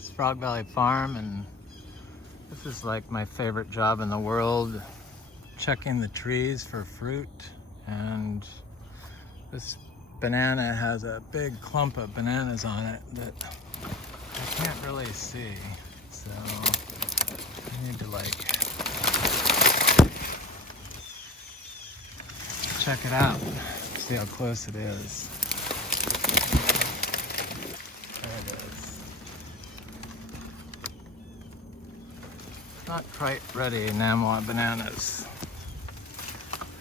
It's Frog Valley Farm, and this is like my favorite job in the world, checking the trees for fruit. And this banana has a big clump of bananas on it that I can't really see, so I need to like check it out, see how close it is. There it is. Not quite ready enamel bananas.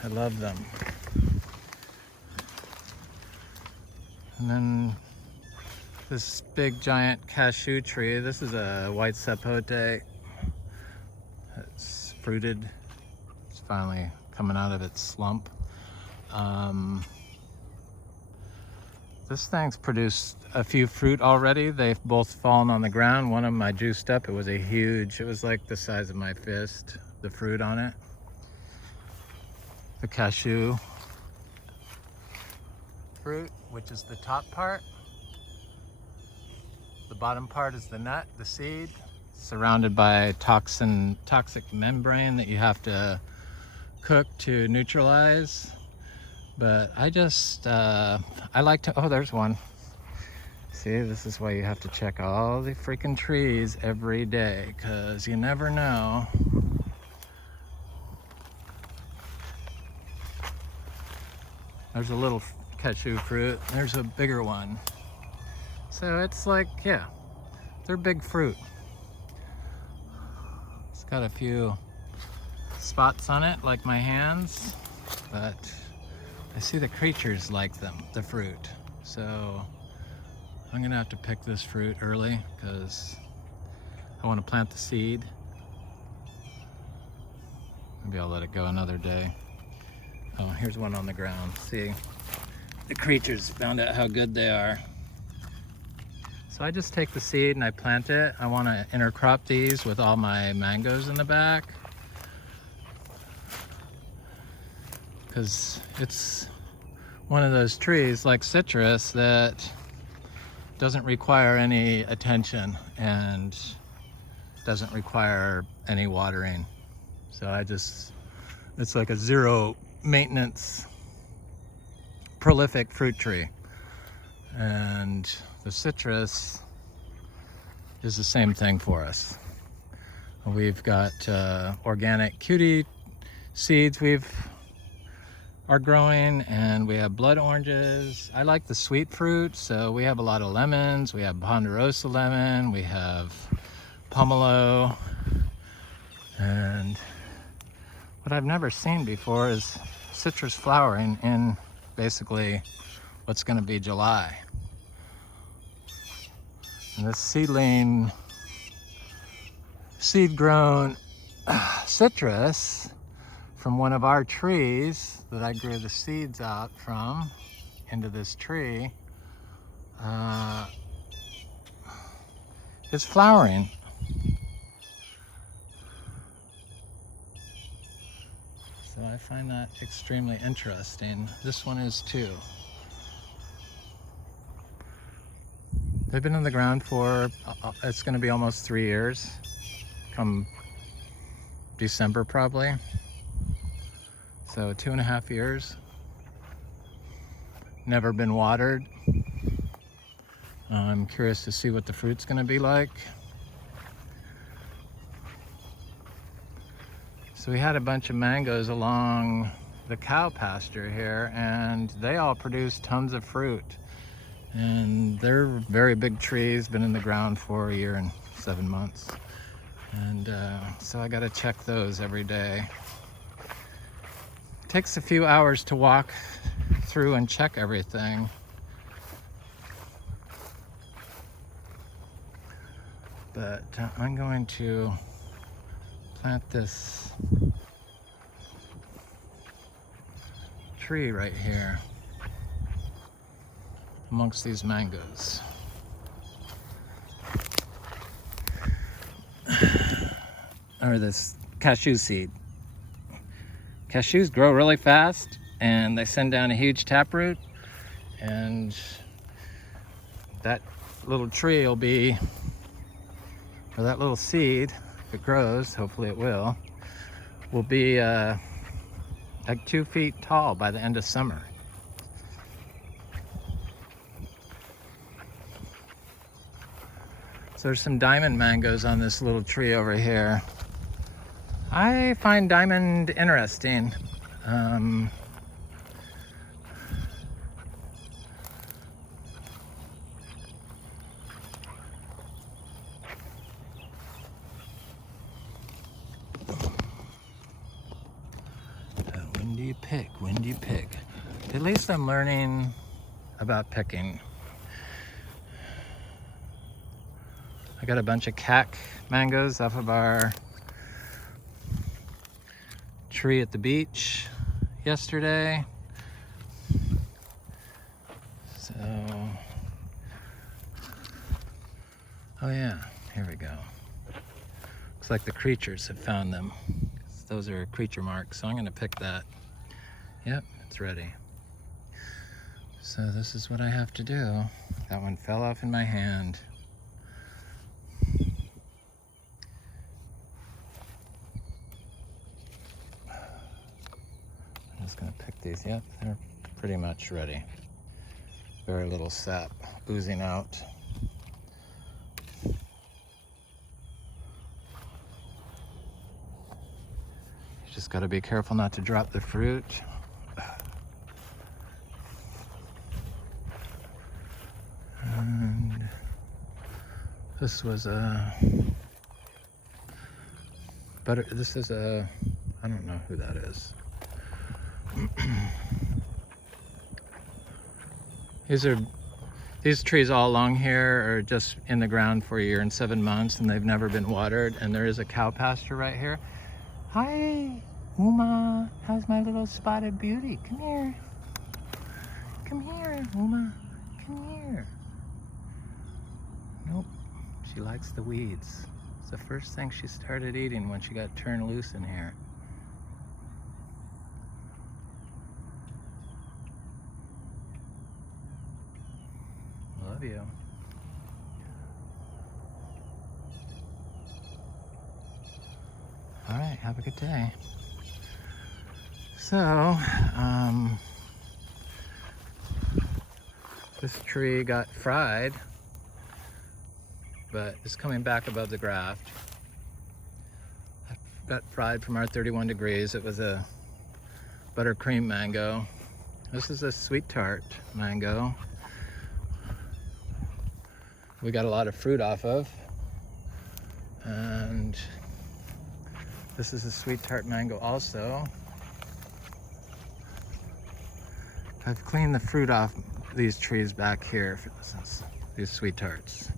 I love them. And then this big giant cashew tree. This is a white sapote. It's fruited. It's finally coming out of its slump. This thing's produced a few fruit already. They've both fallen on the ground. One of them I juiced up. It was it was like the size of my fist, the fruit on it. The cashew fruit, which is the top part. The bottom part is the nut, the seed, surrounded by toxic membrane that you have to cook to neutralize. But I just, I like to, oh, there's one. See, this is why you have to check all the freaking trees every day, because you never know. There's a little cashew fruit. There's a bigger one. So it's like, yeah, they're big fruit. It's got a few spots on it, like my hands, but I see the creatures like them, the fruit. So I'm gonna have to pick this fruit early because I want to plant the seed. Maybe I'll let it go another day. Oh, here's one on the ground. See, the creatures found out how good they are. So I just take the seed and I plant it. I want to intercrop these with all my mangoes in the back, because it's one of those trees like citrus that doesn't require any attention and doesn't require any watering. So it's like a zero maintenance prolific fruit tree. And the citrus is the same thing for us. We've got organic cutie seeds are growing, and we have blood oranges. I like the sweet fruit, so we have a lot of lemons. We have ponderosa lemon, we have pomelo, and what I've never seen before is citrus flowering in basically what's going to be July. And this seed-grown citrus from one of our trees that I grew the seeds out from into this tree is flowering. So I find that extremely interesting. This one is too. They've been in the ground for, it's gonna be almost 3 years, come December probably. So 2.5 years. Never been watered. I'm curious to see what the fruit's gonna be like. So we had a bunch of mangoes along the cow pasture here, and they all produce tons of fruit. And they're very big trees, been in the ground for 1 year and 7 months. And so I gotta check those every day. It takes a few hours to walk through and check everything. But I'm going to plant this tree right here amongst these mangoes. Or this cashew seed. Cashews grow really fast and they send down a huge taproot, and that little tree will be or that little seed, if it grows, hopefully it will be like 2 feet tall by the end of summer. So there's some diamond mangoes on this little tree over here. I find diamond interesting. Windy pick. At least I'm learning about picking. I got a bunch of cac mangoes off of our tree at the beach yesterday. So, oh yeah, here we go. Looks like the creatures have found them. Those are creature marks, so I'm gonna pick that. Yep, it's ready. So this is what I have to do. That one fell off in my hand. I'm just gonna pick these. Yep, they're pretty much ready. Very little sap oozing out. You just gotta be careful not to drop the fruit. And this was a butter. This is a, I don't know who that is. These trees all along here are just in the ground for a year and 7 months, and they've never been watered. And there is a cow pasture right here. Hi, Uma. How's my little spotted beauty? Come here. Come here, Uma. Come here. Nope, she likes the weeds. It's the first thing she started eating when she got turned loose in here. Love you. All right, have a good day. So, this tree got fried, but it's coming back above the graft. I got fried from our 31 degrees. It was a buttercream mango. This is a sweet tart mango. We got a lot of fruit off of. And this is a sweet tart mango also. I've cleaned the fruit off these trees back here for these sweet tarts.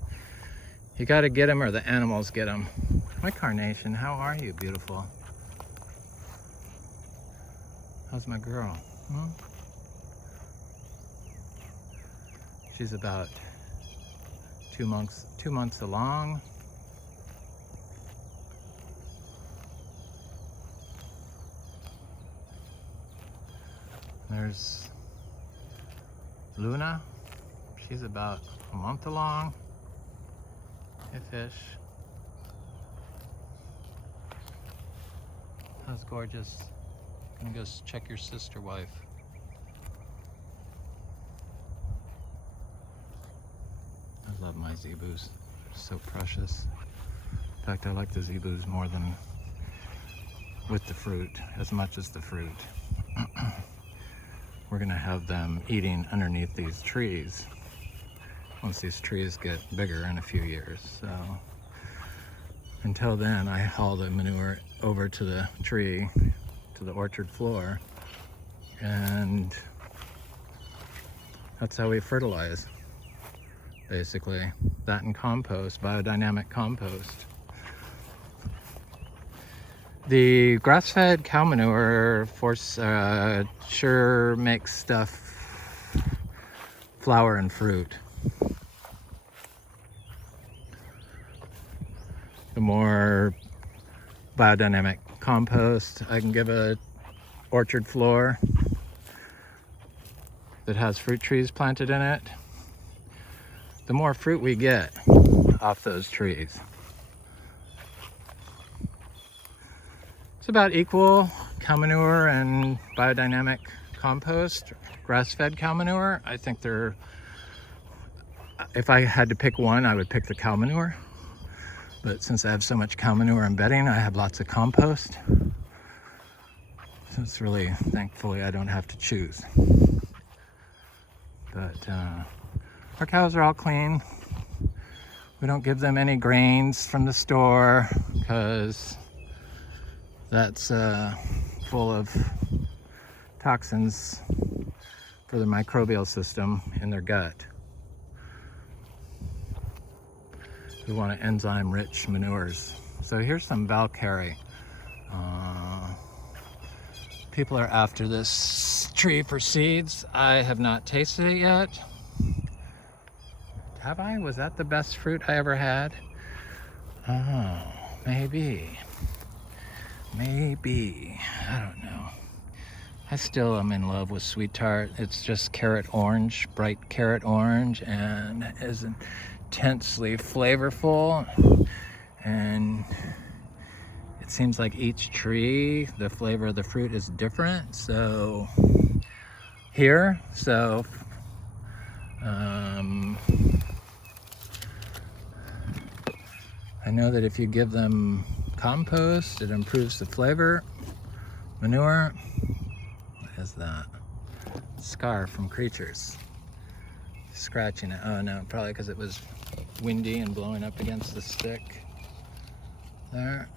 You gotta get them or the animals get them. My carnation, how are you, beautiful? How's my girl? Hmm? She's about 2 months along. There's Luna. She's about a month along. Hey, fish. How's gorgeous? Gonna go check your sister wife. I love my zebus. So precious. In fact, I like the zebus more than with the fruit, as much as the fruit. We're gonna have them eating underneath these trees once these trees get bigger in a few years. So until then, I haul the manure over to the tree, to the orchard floor, and that's how we fertilize, basically. That and compost, biodynamic compost. The grass-fed cow manure sure makes stuff flower and fruit. The more biodynamic compost I can give a orchard floor that has fruit trees planted in it, the more fruit we get off those trees. about equal cow manure and biodynamic compost, grass-fed cow manure. I think they're, if I had to pick one, I would pick the cow manure. But since I have so much cow manure and bedding, I have lots of compost. So it's really, thankfully, I don't have to choose. But our cows are all clean. We don't give them any grains from the store because that's full of toxins for the microbial system in their gut. We want enzyme-rich manures. So here's some Valkyrie. People are after this tree for seeds. I have not tasted it yet. Have I? Was that the best fruit I ever had? Oh, maybe. Maybe. I don't know. I still am in love with Sweet Tart. It's just carrot orange, bright carrot orange, and is intensely flavorful. And it seems like each tree, the flavor of the fruit is different. So here, I know that if you give them compost, it improves the flavor. Manure, what is that? Scar from creatures. Scratching it. Oh no, probably because it was windy and blowing up against the stick. There.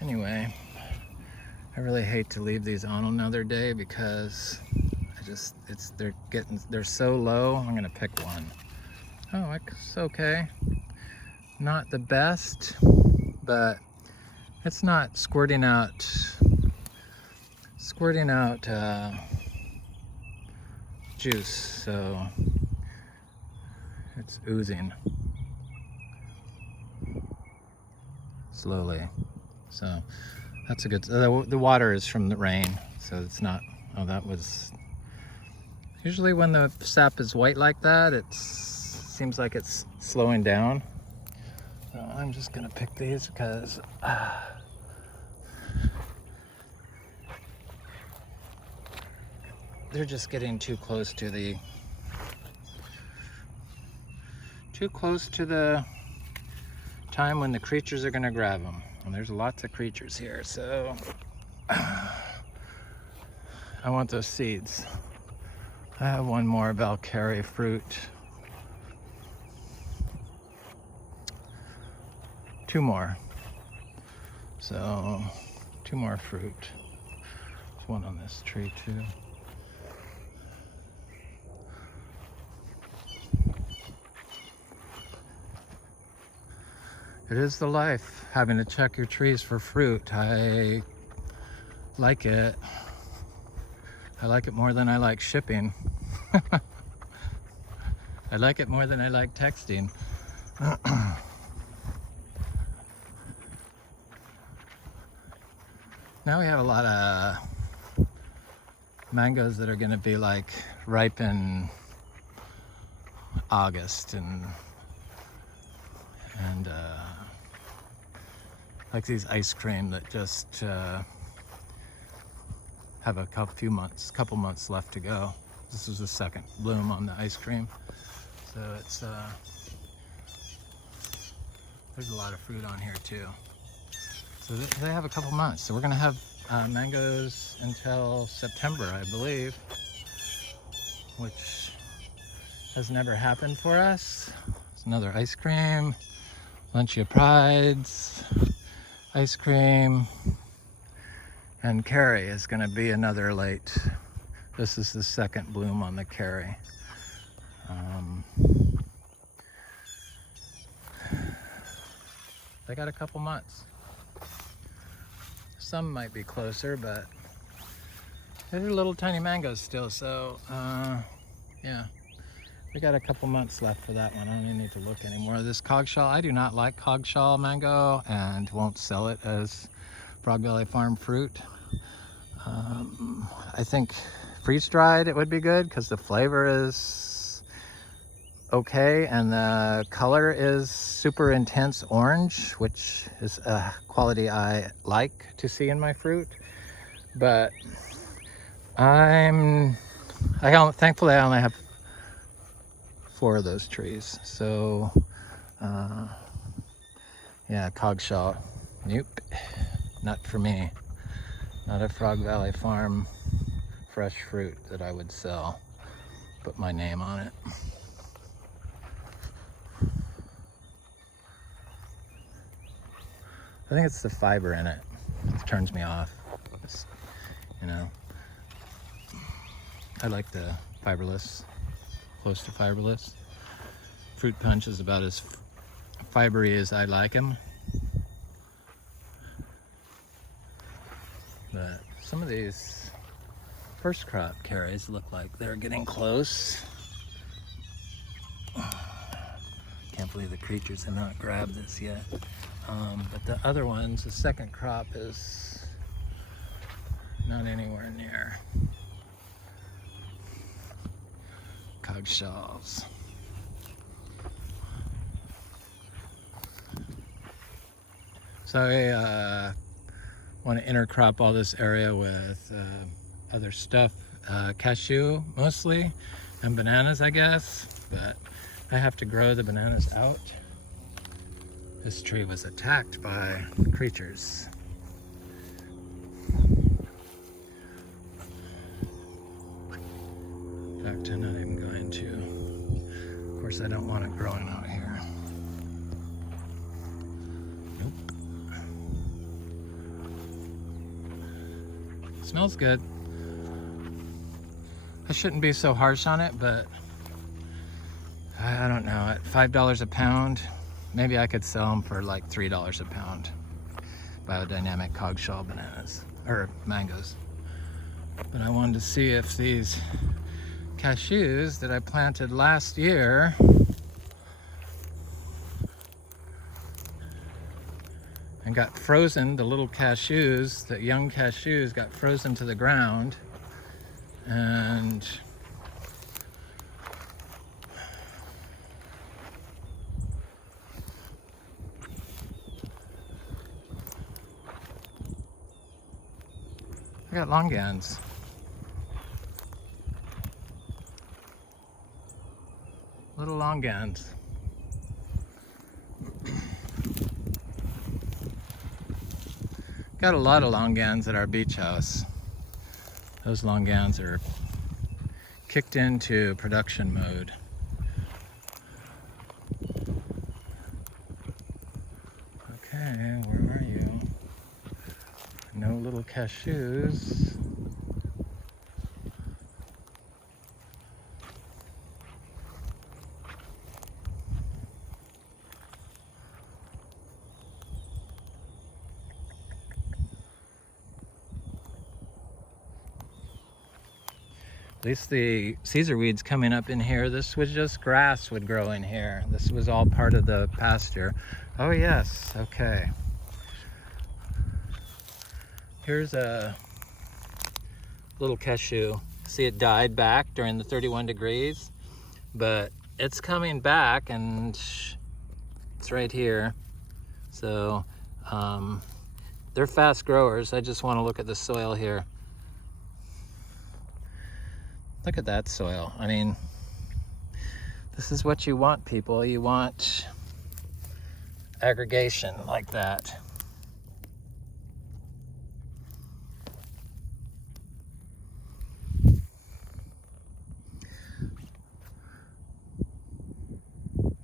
Anyway, I really hate to leave these on another day because they're so low. I'm gonna pick one. Oh, it's okay. Not the best, but it's not squirting out juice, so it's oozing slowly. So that's a good, the water is from the rain, so it's not, oh, that was, usually when the sap is white like that, it seems like it's slowing down. So I'm just gonna pick these because they're just getting too close to the time when the creatures are gonna grab them. And there's lots of creatures here, so I want those seeds. I have one more Valkyrie fruit. 2 more. So 2 more fruit. There's one on this tree too. It is the life, having to check your trees for fruit. I like it. I like it more than I like shipping. I like it more than I like texting. Now we have a lot of mangoes that are going to be like ripe in August and like these ice cream that just have a couple months left to go. This is the second bloom on the ice cream, so it's there's a lot of fruit on here too. So they have a couple months. So we're gonna have mangoes until September, I believe, which has never happened for us. It's another ice cream, Lunchia Prides, ice cream, and Carrie is gonna be another late. This is the second bloom on the Carrie. They got a couple months. Some might be closer, but they're little tiny mangoes still, so yeah. We got a couple months left for that one. I don't even need to look anymore. This Coggeshall, I do not like Coggeshall mango and won't sell it as Frog Valley Farm fruit. I think freeze-dried it would be good because the flavor is okay, and the color is super intense orange, which is a quality I like to see in my fruit. But thankfully I only have 4 of those trees. So yeah, coggshall, nope, not for me. Not a Frog Valley Farm fresh fruit that I would sell. Put my name on it. I think it's the fiber in it that turns me off. It's, you know, I like the fiberless, close to fiberless. Fruit punch is about as fibery as I like them. But some of these first crop carries look like they're getting close. Can't believe the creatures have not grabbed this yet. But the other ones, the second crop is not anywhere near. Cogshalls. So I want to intercrop all this area with other stuff, cashew mostly, and bananas, I guess, but I have to grow the bananas out. This tree was attacked by creatures. In fact, I'm not even going to. Of course, I don't want it growing out here. Nope. Smells good. I shouldn't be so harsh on it, but I don't know, at $5 a pound, maybe I could sell them for like $3 a pound. Biodynamic coggshall bananas, or mangoes. But I wanted to see if these cashews that I planted last year and got frozen, the little cashews, the young cashews got frozen to the ground, and I got longans. Little longans. Got a lot of longans at our beach house. Those longans are kicked into production mode. Okay, where are you? No little cashews. At least the Caesar weeds coming up in here. This was just grass would grow in here. This was all part of the pasture. Oh yes, okay. Here's a little cashew. See, it died back during the 31 degrees, but it's coming back and it's right here. So they're fast growers. I just want to look at the soil here. Look at that soil. I mean, this is what you want, people. You want aggregation like that.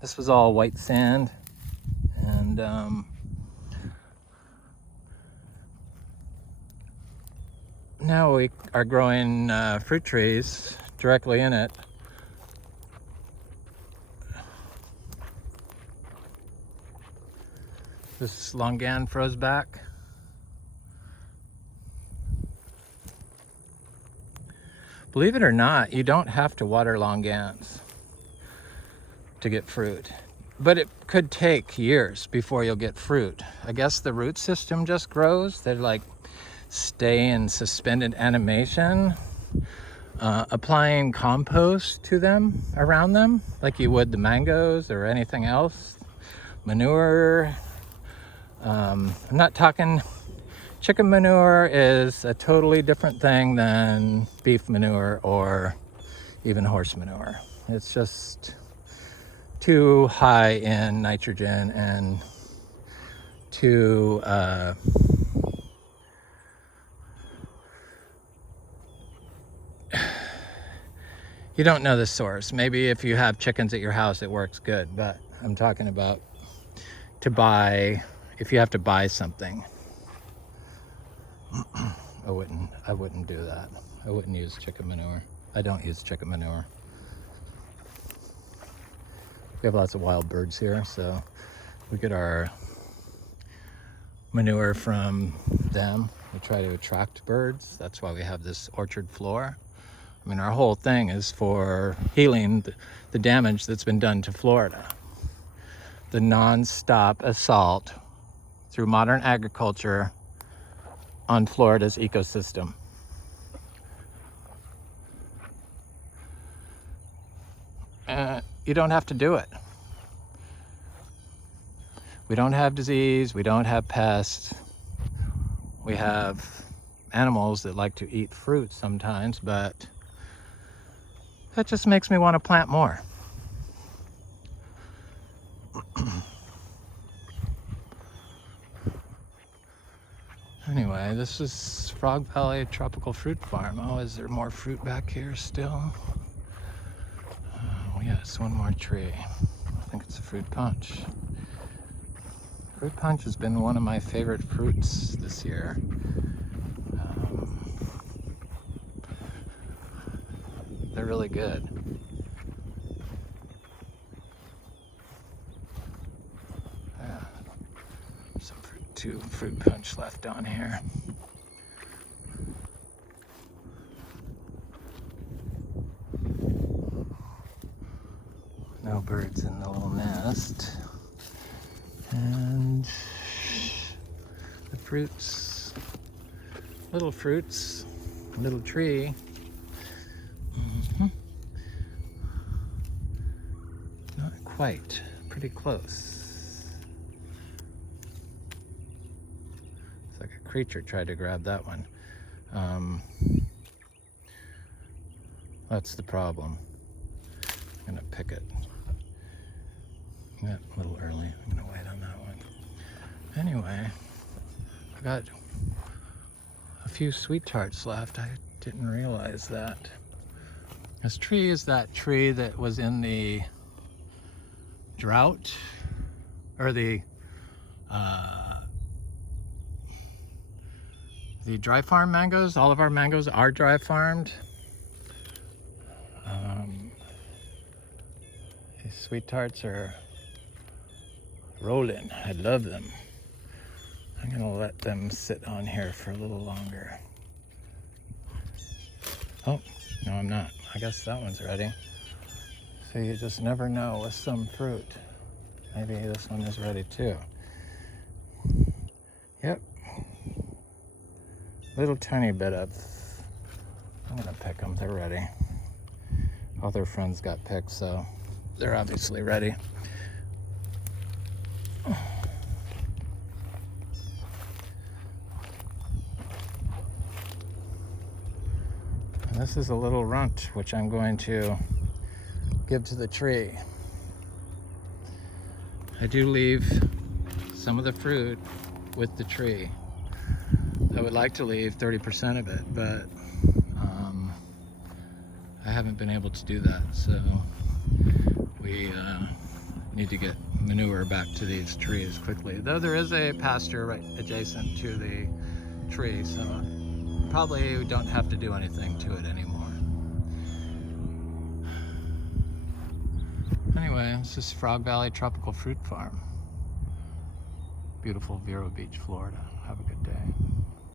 This was all white sand, and now we are growing fruit trees directly in it. This longan froze back. Believe it or not, you don't have to water longans to get fruit, but it could take years before you'll get fruit. I guess the root system just grows. They're like stay in suspended animation, applying compost to them, around them, like you would the mangoes or anything else. Manure. I'm not talking, chicken manure is a totally different thing than beef manure or even horse manure. It's just too high in nitrogen and too you don't know the source. Maybe if you have chickens at your house it works good, but I'm talking about to buy, if you have to buy something. I wouldn't do that. I wouldn't use chicken manure. I don't use chicken manure. We have lots of wild birds here, so we get our manure from them. We try to attract birds. That's why we have this orchard floor. I mean, our whole thing is for healing the damage that's been done to Florida. The non-stop assault through modern agriculture on Florida's ecosystem. You don't have to do it. We don't have disease, we don't have pests. We have animals that like to eat fruit sometimes, but that just makes me want to plant more. Anyway, this is Frog Valley Tropical Fruit Farm. Oh, is there more fruit back here still? Oh, yes, one more tree. I think it's a fruit punch. Fruit punch has been one of my favorite fruits this year. They're really good. Yeah. Some two fruit punch left on here. No birds in the little nest. And the fruits, little tree. Not quite, pretty close. It's like a creature tried to grab that one. That's the problem. I'm gonna pick it. Yeah, a little early. I'm gonna wait on that one. Anyway, I got a few sweet tarts left. I didn't realize that. This tree is that tree that was in the drought, or the dry farm mangoes. All of our mangoes are dry farmed. These sweet tarts are rolling. I love them. I'm gonna let them sit on here for a little longer. Oh, no, I'm not. I guess that one's ready. So you just never know with some fruit. Maybe this one is ready too. Yep. Little tiny bit of, I'm gonna pick them, they're ready. All their friends got picked, so they're obviously ready. And this is a little runt, which I'm going to give to the tree. I do leave some of the fruit with the tree. I would like to leave 30% of it, but I haven't been able to do that, so we need to get manure back to these trees quickly. Though there is a pasture right adjacent to the tree, so probably we don't have to do anything to it anymore. Anyway, this is Frog Valley Tropical Fruit Farm. Beautiful Vero Beach, Florida.